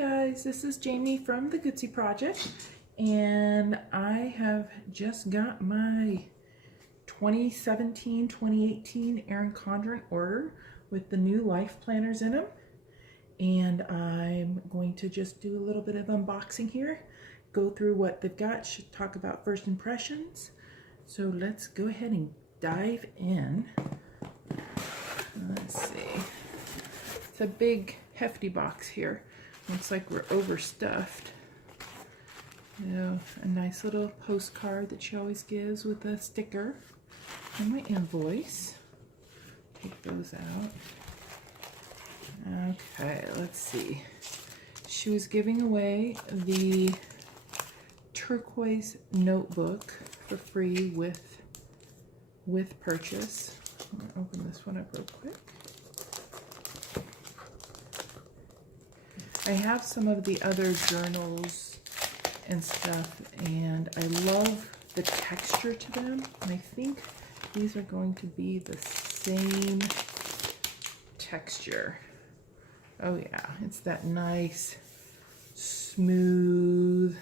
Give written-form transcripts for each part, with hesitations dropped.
guys, this is Jamie from the Gootzie Project, and I have just got my 2017-2018 Erin Condren order with the new life planners in them, and I'm going to just do a little bit of unboxing here, go through what they've got, should talk about first impressions. So let's go ahead and dive in. Let's see. It's a big hefty box here. Looks like we're overstuffed. You know, a nice little postcard that she always gives with a sticker and my invoice. Take those out. Okay, let's see. She was giving away the turquoise notebook for free with purchase. I'm gonna open this one up real quick. I have some of the other journals and stuff, and I love the texture to them, and I think these are going to be the same texture. Oh yeah, it's that nice smooth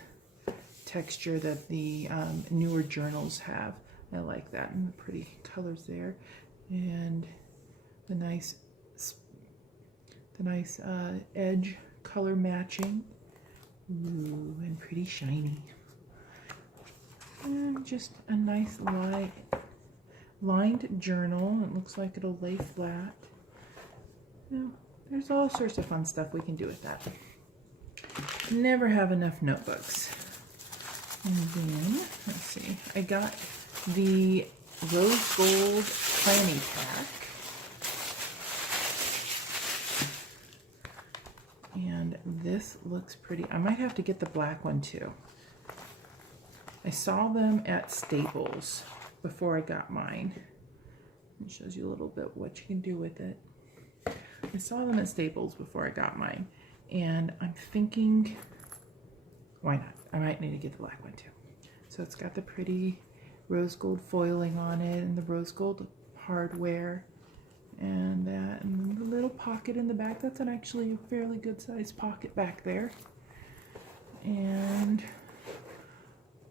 texture that the newer journals have. I like that, and the pretty colors there, and the nice edge color matching. Ooh, and pretty shiny. And just a nice lined journal. It looks like it'll lay flat. You know, there's all sorts of fun stuff we can do with that. Never have enough notebooks. And then, let's see, I got the rose gold planning pack. And this looks pretty. I might have to get the black one too. I saw them at Staples before I got mine. It shows you a little bit what you can do with it. I saw them at Staples before I got mine, and I'm thinking, why not? I might need to get the black one too. So it's got the pretty rose gold foiling on it and the rose gold hardware. And that, and the little pocket in the back. That's actually a fairly good sized pocket back there. And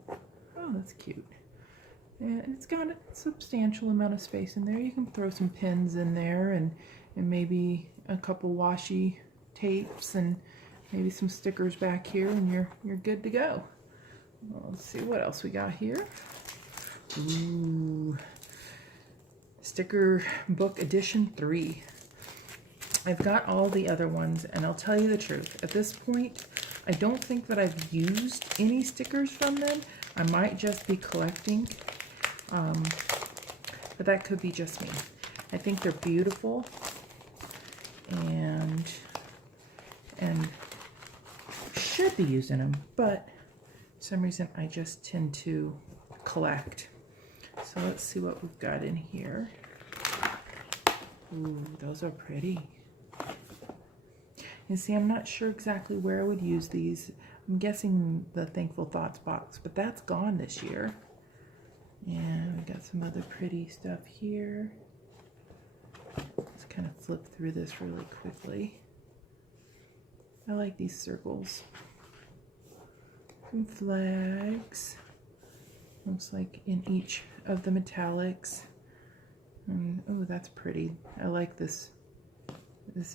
oh, that's cute. And it's got a substantial amount of space in there. You can throw some pins in there, and maybe a couple washi tapes, and maybe some stickers back here, and you're good to go. Well, let's see what else we got here. Ooh. Sticker book edition 3. I've got all the other ones, and I'll tell you the truth. At this point, I don't think that I've used any stickers from them. I might just be collecting, but that could be just me. I think they're beautiful, and should be using them, but for some reason I just tend to collect. So let's see what we've got in here. Ooh, those are pretty. You see, I'm not sure exactly where I would use these. I'm guessing the Thankful Thoughts box, but that's gone this year. And we've got some other pretty stuff here. Let's kind of flip through this really quickly. I like these circles. Some flags. Looks like in each of the metallics. And oh, that's pretty. I like this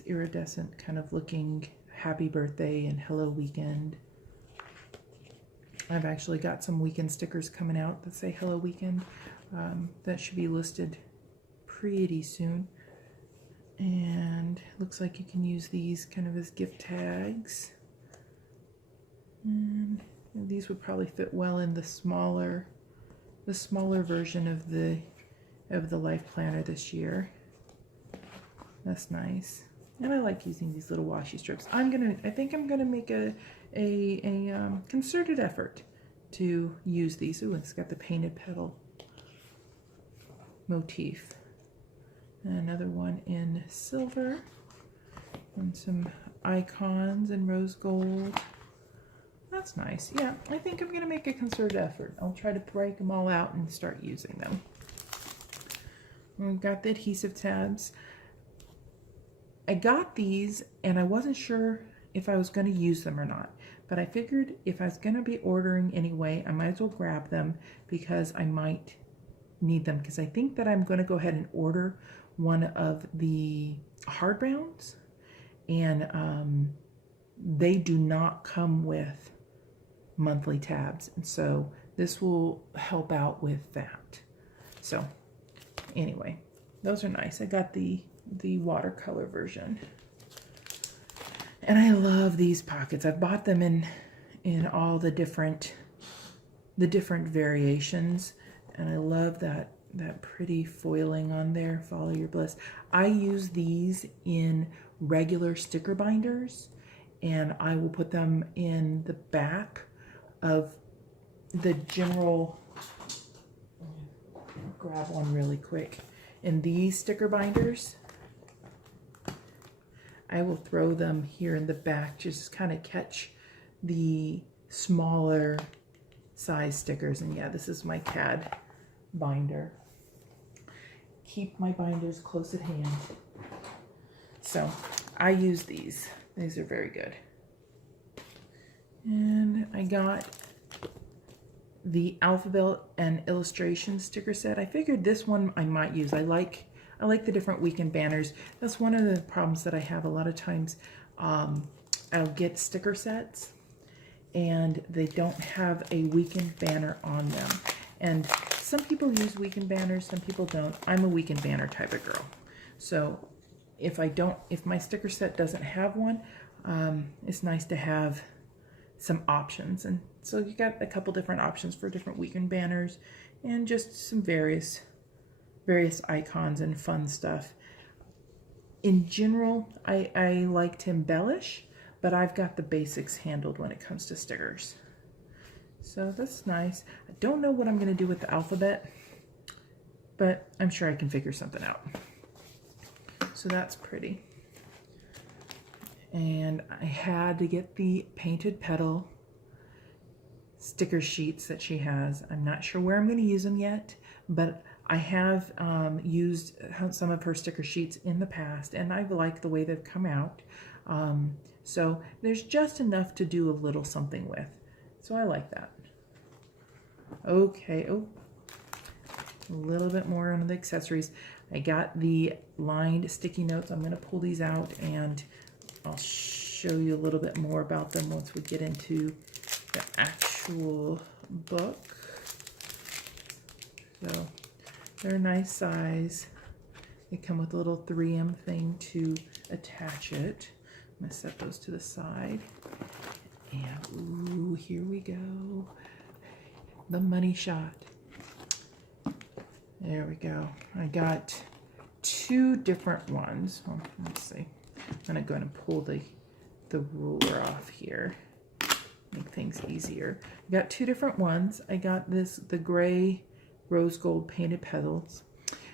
iridescent kind of looking happy birthday and hello weekend. I've actually got some weekend stickers coming out that say hello weekend. That should be listed pretty soon. And it looks like you can use these kind of as gift tags. And these would probably fit well in the smaller version of the life planner this year. That's nice, and I like using these little washi strips. I think I'm gonna make a concerted effort to use these. Ooh, it's got the painted petal motif. And another one in silver, and some icons in rose gold. That's nice. Yeah, I think I'm going to make a concerted effort. I'll try to break them all out and start using them. We've got the adhesive tabs. I got these and I wasn't sure if I was going to use them or not. But I figured if I was going to be ordering anyway, I might as well grab them because I might need them. Because I think that I'm going to go ahead and order one of the hard rounds. And they do not come with monthly tabs. And so this will help out with that. So anyway, those are nice. I got the watercolor version. And I love these pockets. I've bought them in all the different variations, and I love that pretty foiling on there. Follow your bliss. I use these in regular sticker binders, and I will put them in the back of the general. Grab one really quick. In these sticker binders, I will throw them here in the back, just kind of catch the smaller size stickers. And yeah, this is my CAD binder. Keep my binders close at hand. So I use these. These are very good. And I got the alphabet and illustration sticker set. I figured this one I might use. I like the different weekend banners. That's one of the problems that I have a lot of times. I'll get sticker sets and they don't have a weekend banner on them. And some people use weekend banners, some people don't. I'm a weekend banner type of girl. So if my sticker set doesn't have one, it's nice to have some options. And so you got a couple different options for different weekend banners and just some various icons and fun stuff. In general, I like to embellish, but I've got the basics handled when it comes to stickers. So that's nice. I don't know what I'm going to do with the alphabet, but I'm sure I can figure something out. So that's pretty. And I had to get the painted petal sticker sheets that she has. I'm not sure where I'm going to use them yet, but I have used some of her sticker sheets in the past, and I like the way they've come out. So there's just enough to do a little something with. So I like that. Okay, oh, a little bit more on the accessories. I got the lined sticky notes. I'm going to pull these out and I'll show you a little bit more about them once we get into the actual book. So they're a nice size. They come with a little 3M thing to attach it. I'm going to set those to the side. And ooh, here we go. The money shot. There we go. I got two different ones. Oh, let's see. I'm going to go ahead and pull the ruler off here. Make things easier. I got two different ones. I got the gray rose gold painted petals.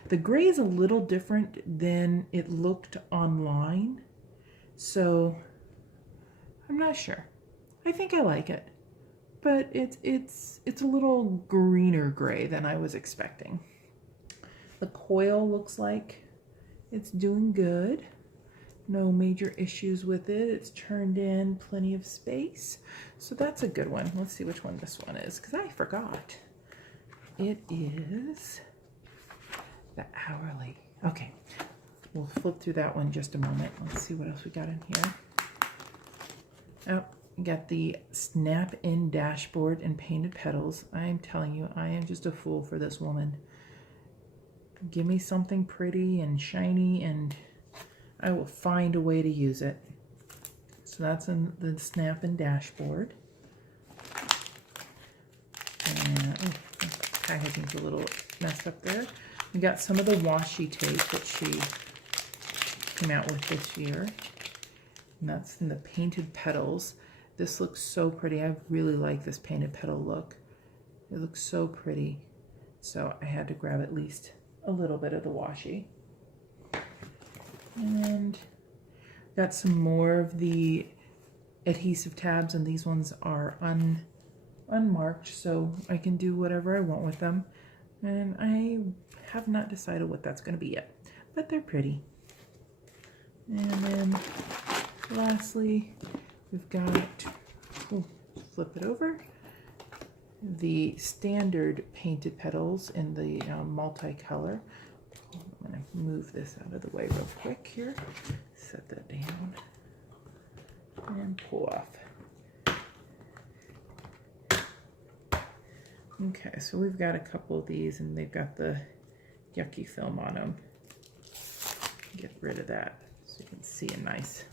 The gray is a little different than it looked online. So I'm not sure. I think I like it. But it's a little greener gray than I was expecting. The coil looks like it's doing good. No major issues with it. It's turned in plenty of space. So that's a good one. Let's see which one this one is, because I forgot. It is the hourly. Okay, we'll flip through that one in just a moment. Let's see what else we got in here. Oh, we got the snap-in dashboard and painted petals. I'm telling you, I am just a fool for this woman. Give me something pretty and shiny and I will find a way to use it. So that's in the snap-in dashboard. And oh, packaging's a little messed up there. We got some of the washi tape that she came out with this year. And that's in the painted petals. This looks so pretty. I really like this painted petal look. It looks so pretty. So I had to grab at least a little bit of the washi. And got some more of the adhesive tabs, and these ones are unmarked, so I can do whatever I want with them. And I have not decided what that's going to be yet, but they're pretty. And then lastly, We've got, oh, flip it over, the standard painted petals in the multicolor. I'm going to move this out of the way real quick here. Set that down and pull off. Okay, so we've got a couple of these and they've got the yucky film on them. Get rid of that so you can see a nice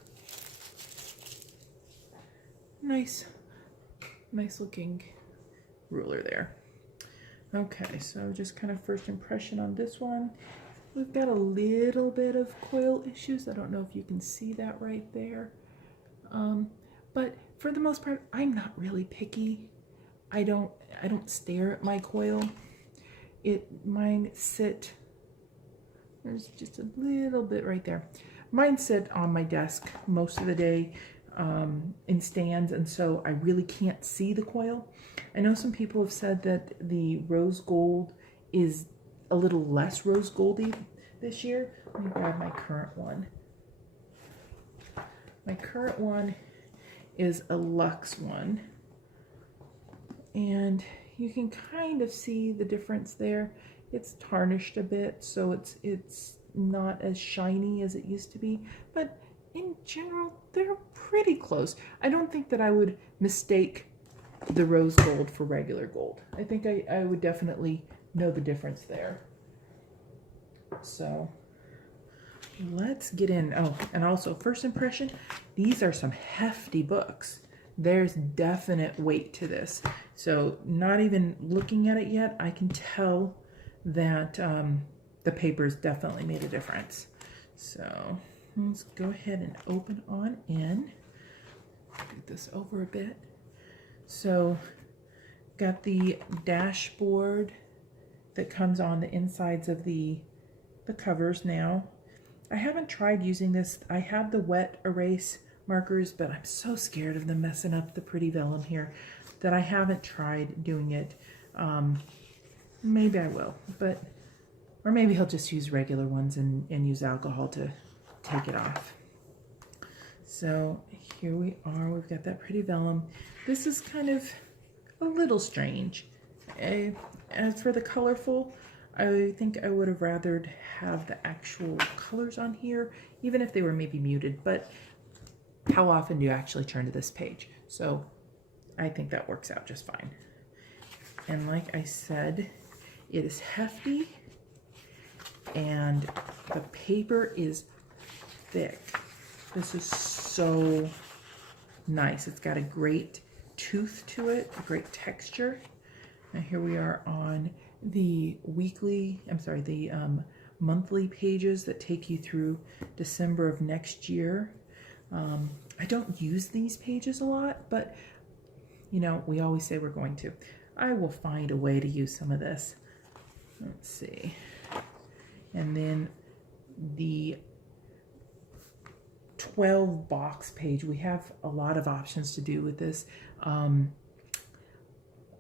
looking ruler there. Okay, so just kind of first impression on this one. We've got a little bit of coil issues. I don't know if you can see that right there. But for the most part, I'm not really picky. I don't stare at my coil. Mine sit, there's just a little bit right there. Mine sit on my desk most of the day in stands, and so I really can't see the coil. I know some people have said that the rose gold is a little less rose goldy this year. Let me grab my current one. My current one is a luxe one, and you can kind of see the difference there. It's tarnished a bit, so it's not as shiny as it used to be, but in general they're pretty close. I don't think that I would mistake the rose gold for regular gold. I think I would definitely know the difference there. So let's get in. Oh, and also first impression, these are some hefty books. There's definite weight to this. So not even looking at it yet, I can tell that the paper's definitely made a difference. So let's go ahead and open on in. Get this over a bit. So got the dashboard that comes on the insides of the covers now. I haven't tried using this. I have the wet erase markers, but I'm so scared of them messing up the pretty vellum here that I haven't tried doing it. Maybe I will, or maybe he'll just use regular ones and use alcohol to take it off. So here we are, we've got that pretty vellum. This is kind of a little strange. As for the colorful, I think I would have rathered have the actual colors on here, even if they were maybe muted, but how often do you actually turn to this page? So I think that works out just fine. And like I said, it is hefty and the paper is thick. This is so nice. It's got a great tooth to it, a great texture. Now here we are on the monthly pages that take you through December of next year. I don't use these pages a lot, but you know, we always say we're going to. I will find a way to use some of this. Let's see. And then the 12 box page, we have a lot of options to do with this.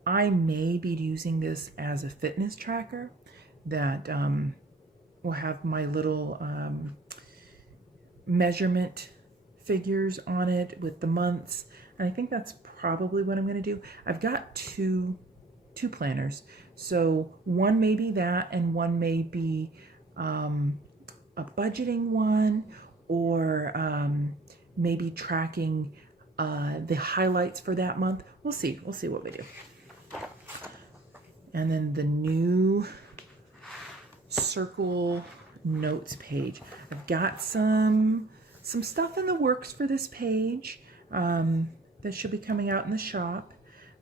I may be using this as a fitness tracker that will have my little measurement figures on it with the months, and I think that's probably what I'm going to do. I've got two planners, so one may be that and one may be a budgeting one, or maybe tracking the highlights for that month. We'll see what we do. And then the new circle notes page. I've got some stuff in the works for this page that should be coming out in the shop.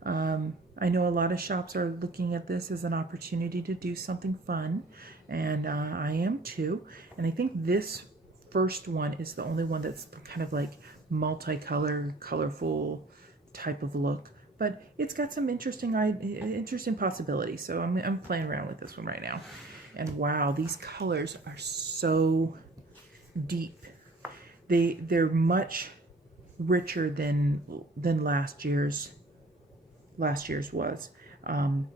I know a lot of shops are looking at this as an opportunity to do something fun, and I am too. And I think this first one is the only one that's kind of like multicolor, colorful type of look. But it's got some interesting possibilities. So I'm playing around with this one right now. And wow, these colors are so deep. They're much richer than last year's was. And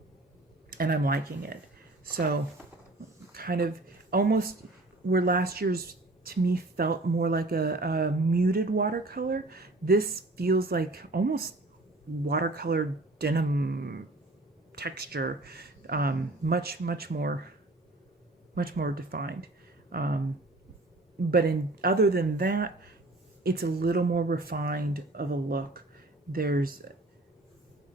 I'm liking it. So kind of almost where last year's to me felt more like a muted watercolor. This feels like almost watercolor denim texture, much more defined. But other than that, it's a little more refined of a look. There's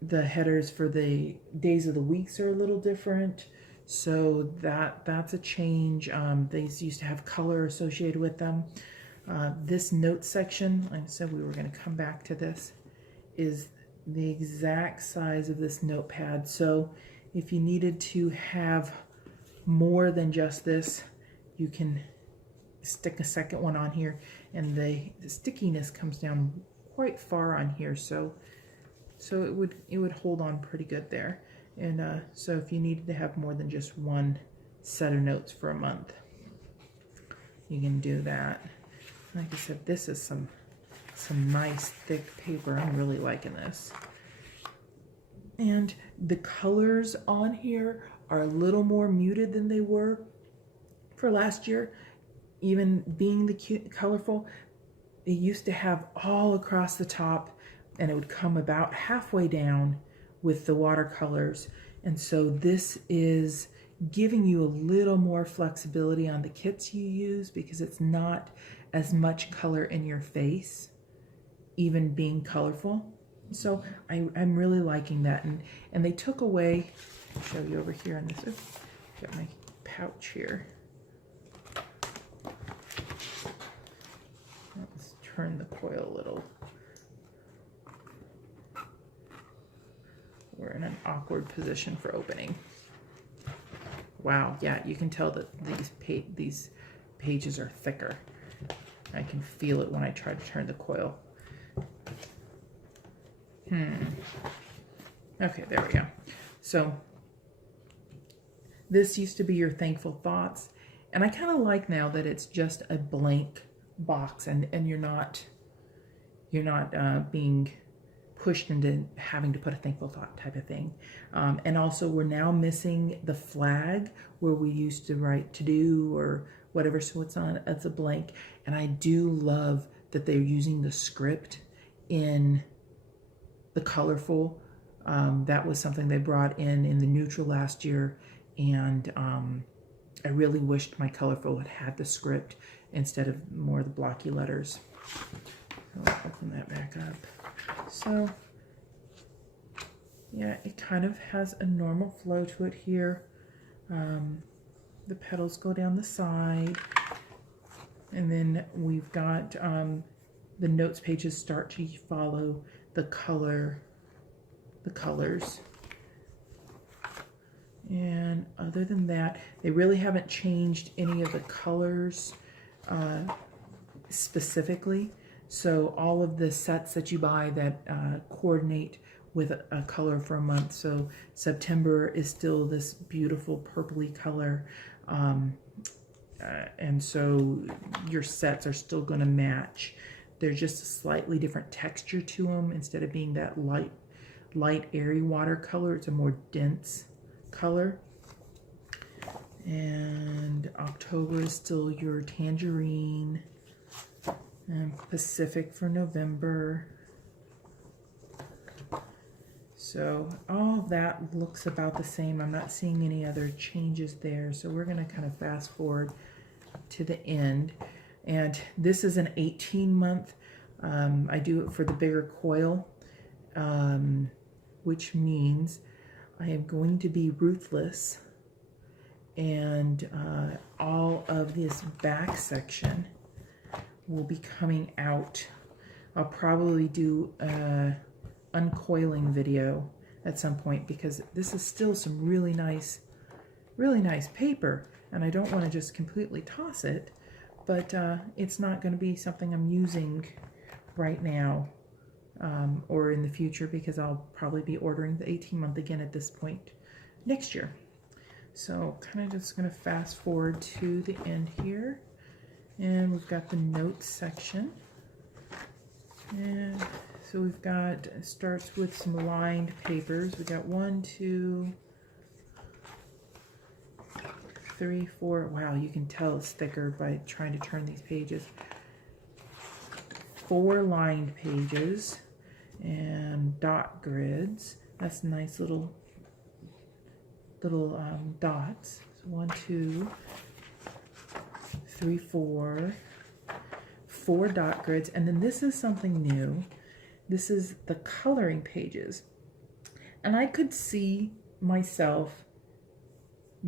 the headers for the days of the weeks are a little different, so that's a change. These used to have color associated with them. This note section, like I said, we were going to come back to this, is the exact size of this notepad. So if you needed to have more than just this, you can stick a second one on here, and the stickiness comes down quite far on here, so it would hold on pretty good there. And so if you needed to have more than just one set of notes for a month, you can do that. Like I said, this is some nice thick paper. I'm really liking this. And the colors on here are a little more muted than they were for last year. Even being the cute, colorful, it used to have all across the top, and it would come about halfway down with the watercolors. And so this is giving you a little more flexibility on the kits you use, because it's not as much color in your face, even being colorful. So I'm really liking that. And they took away, I'll show you over here on this. Oops, got my pouch here. Let's turn the coil a little. We're in an awkward position for opening. Wow, yeah, you can tell that these pages are thicker. I can feel it when I try to turn the coil. Okay, there we go. So this used to be your thankful thoughts, and I kind of like now that it's just a blank box, and you're not being pushed into having to put a thankful thought type of thing. And also, we're now missing the flag where we used to write to do or whatever, so it's a blank. And I do love that they're using the script in the colorful. That was something they brought in the neutral last year, and I really wished my colorful had the script instead of more of the blocky letters. So I'll open that back up. So yeah, it kind of has a normal flow to it here. The petals go down the side, and then we've got the notes pages start to follow the colors. And other than that, they really haven't changed any of the colors specifically. So all of the sets that you buy that coordinate with a color for a month. So September is still this beautiful purpley color. And so your sets are still going to match. There's just a slightly different texture to them. Instead of being that light airy watercolor, it's a more dense color. And October is still your tangerine, and Pacific for November. So all of that looks about the same. I'm not seeing any other changes there. So we're going to kind of fast forward to the end. And this is an 18-month. I do it for the bigger coil, which means I am going to be ruthless, and all of this back section will be coming out. I'll probably do a uncoiling video at some point, because this is still some really nice paper, and I don't want to just completely toss it, but it's not going to be something I'm using right now or in the future, because I'll probably be ordering the 18-month again at this point next year. So kind of just going to fast forward to the end here, and we've got the notes section. And so we've got, it starts with some lined papers. We got 1, 2, 3, 4. Wow, you can tell it's thicker by trying to turn these pages. 4 lined pages and dot grids. That's nice little dots. So 1, 2, 3, 4. 4 dot grids, and then this is something new. This is the coloring pages, and I could see myself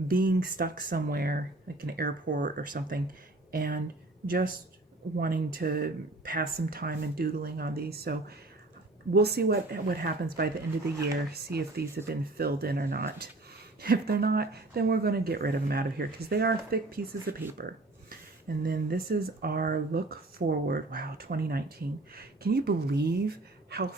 being stuck somewhere like an airport or something and just wanting to pass some time and doodling on these. So we'll see what happens by the end of the year, see if these have been filled in or not. If they're not, then we're going to get rid of them out of here because they are thick pieces of paper. And then this is our look forward. Wow, 2019. Can you believe how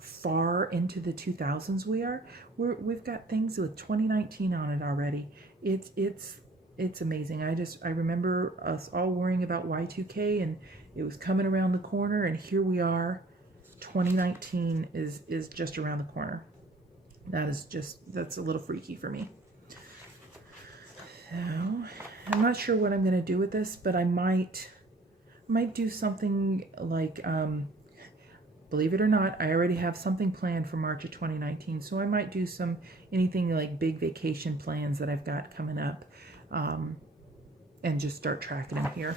far into the 2000s we are? We've got things with 2019 on it already. It's amazing. I remember us all worrying about Y2K, and it was coming around the corner, and here we are. 2019 is just around the corner. That's a little freaky for me. So I'm not sure what I'm going to do with this, but I might do something like, believe it or not, I already have something planned for March of 2019. So I might do anything like big vacation plans that I've got coming up, and just start tracking them here.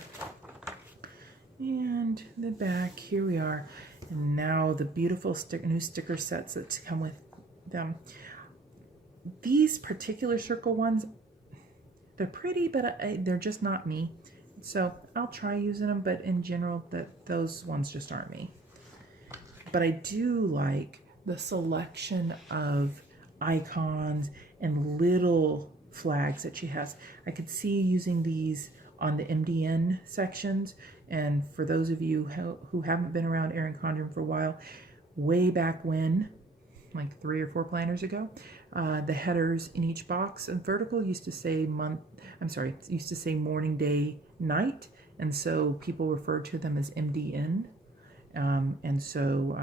And the back, here we are. And now the beautiful new sticker sets that come with them. These particular circle ones, they're pretty, but they're just not me. So I'll try using them, but in general, those ones just aren't me. But I do like the selection of icons and little flags that she has. I could see using these on the MDN sections. And for those of you who haven't been around Erin Condren for a while, way back when, like 3 or 4 planners ago, the headers in each box and vertical used to say used to say morning, day, night, and so people referred to them as MDN, and so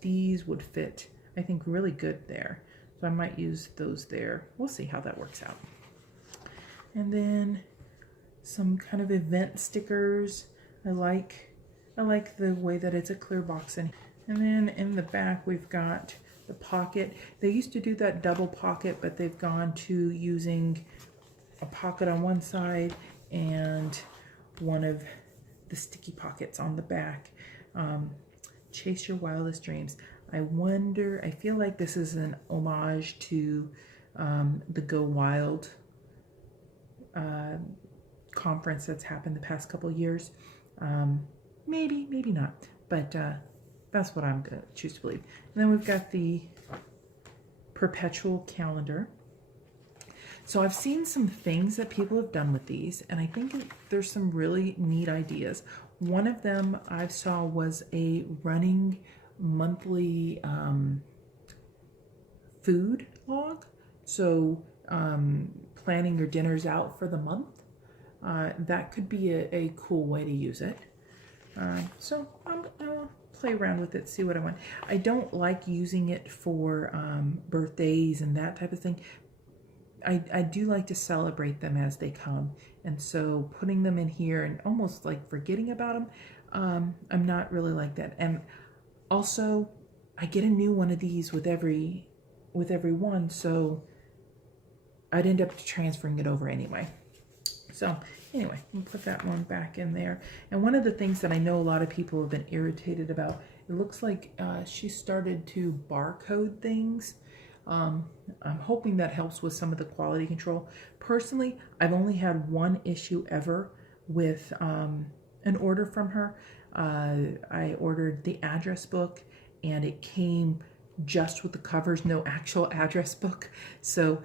these would fit, I think, really good there. So I might use those there. We'll see how that works out. And then some kind of event stickers. I like the way that it's a clear box. And then in the back we've got the pocket. They used to do that double pocket, but they've gone to using a pocket on one side and one of the sticky pockets on the back. Chase your wildest dreams. I feel like this is an homage to the Go Wild conference that's happened the past couple of years. Maybe not, but that's what I'm going to choose to believe. And then we've got the perpetual calendar. So I've seen some things that people have done with these, and I think there's some really neat ideas. One of them I saw was a running monthly food log. So planning your dinners out for the month. That could be a cool way to use it. So I'll play around with it, see what I want. I don't like using it for birthdays and that type of thing. I do like to celebrate them as they come, and so putting them in here and almost like forgetting about them, I'm not really like that. And also, I get a new one of these with every one, so I'd end up transferring it over anyway. So anyway, we'll put that one back in there. And one of the things that I know a lot of people have been irritated about, it looks like she started to barcode things. I'm hoping that helps with some of the quality control. Personally, I've only had one issue ever with an order from her. I ordered the address book and it came just with the covers, no actual address book. So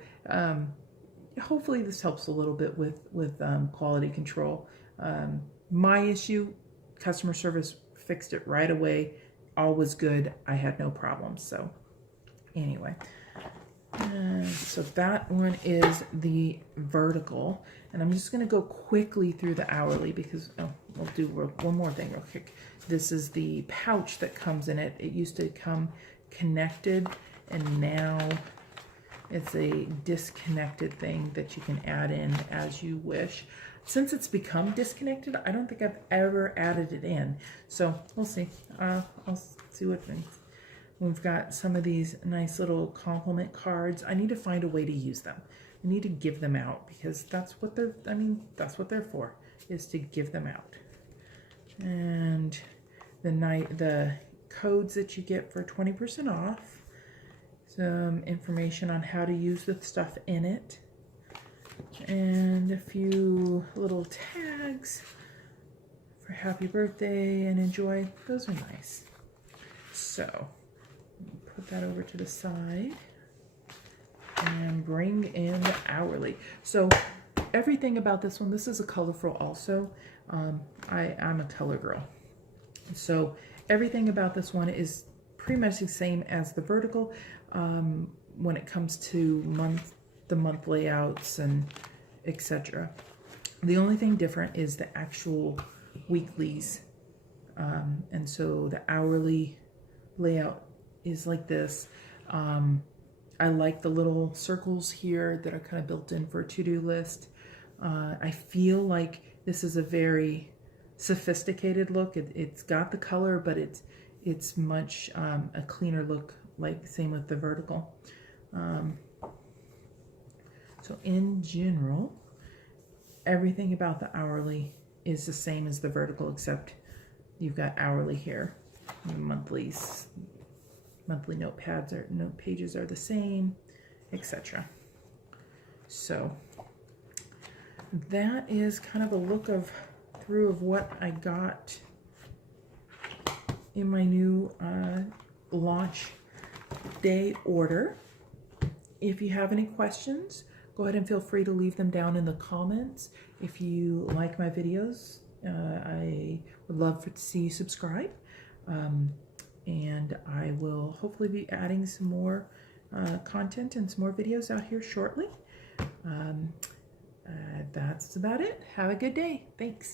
hopefully this helps a little bit with quality control. My issue, customer service fixed it right away. All was good. I had no problems. So anyway, so that one is the vertical. And I'm just going to go quickly through the hourly because we'll do one more thing real quick. This is the pouch that comes in it. It used to come connected, and now It's a disconnected thing that you can add in as you wish. Since it's become disconnected, I don't think I've ever added it in. So we'll see. I'll see what things. We've got some of these nice little compliment cards. I need to find a way to use them. I need to give them out because that's what they're, that's what they're for, is to give them out. And the codes that you get for 20% off. Some information on how to use the stuff in it. And a few little tags for happy birthday and enjoy. Those are nice. So put that over to the side and bring in the hourly. So everything about this one, this is a colorful also. I'm a color girl. So everything about this one is pretty much the same as the vertical when it comes to the month layouts and etc. The only thing different is the actual weeklies. And so the hourly layout is like this. I like the little circles here that are kind of built in for a to-do list. I feel like this is a very sophisticated look. It's got the color, but it's much a cleaner look, like same with the vertical. So in general, everything about the hourly is the same as the vertical, except you've got hourly here. Monthly note pages are the same, etc. So that is kind of a look through of what I got in my new launch day order. If you have any questions, go ahead and feel free to leave them down in the comments. If you like my videos, I would love to see you subscribe. And I will hopefully be adding some more content and some more videos out here shortly. That's about it. Have a good day. Thanks.